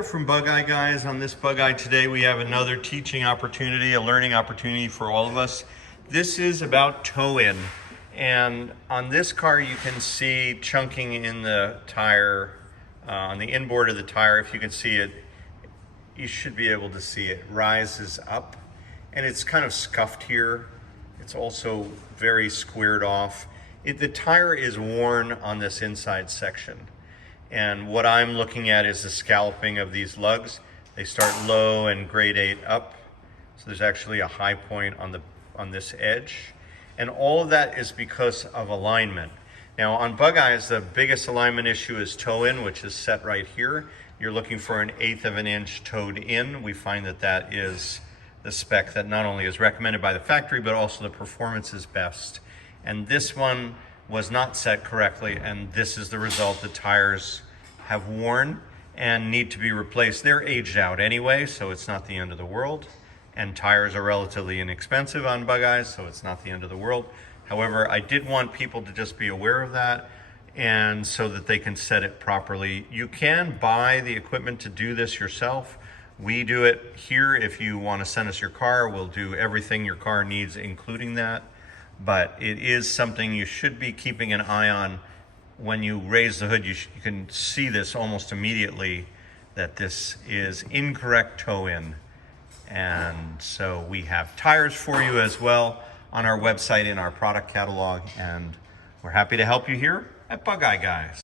there from Bugeye guys. On this Bugeye today we have another teaching opportunity, a learning opportunity for all of us. This is about toe-in, and on this car you can see chunking in the tire, on the inboard of the tire. If you can see it, you should be able to see it rises up, and it's kind of scuffed here. It's also very squared off. The tire is worn on this inside section. And what I'm looking at is the scalloping of these lugs. They start low and gradate up. So there's actually a high point on this edge. And all of that is because of alignment. Now on Bugeyes, the biggest alignment issue is toe in, which is set right here. You're looking for an 1/8 of an inch toed in. We find that that is the spec that not only is recommended by the factory, but also the performance is best. And this one was not set correctly, and this is the result. The tires have worn and need to be replaced. They're aged out anyway, so it's not the end of the world. And tires are relatively inexpensive on Bugeyes, so it's not the end of the world. However, I did want people to just be aware of that, and so that they can set it properly. You can buy the equipment to do this yourself. We do it here. If you want to send us your car, we'll do everything your car needs, including that. But it is something you should be keeping an eye on. When you raise the hood, you can see this almost immediately, that this is incorrect toe in. And so we have tires for you as well on our website in our product catalog, and we're happy to help you here at Bugeye Guys.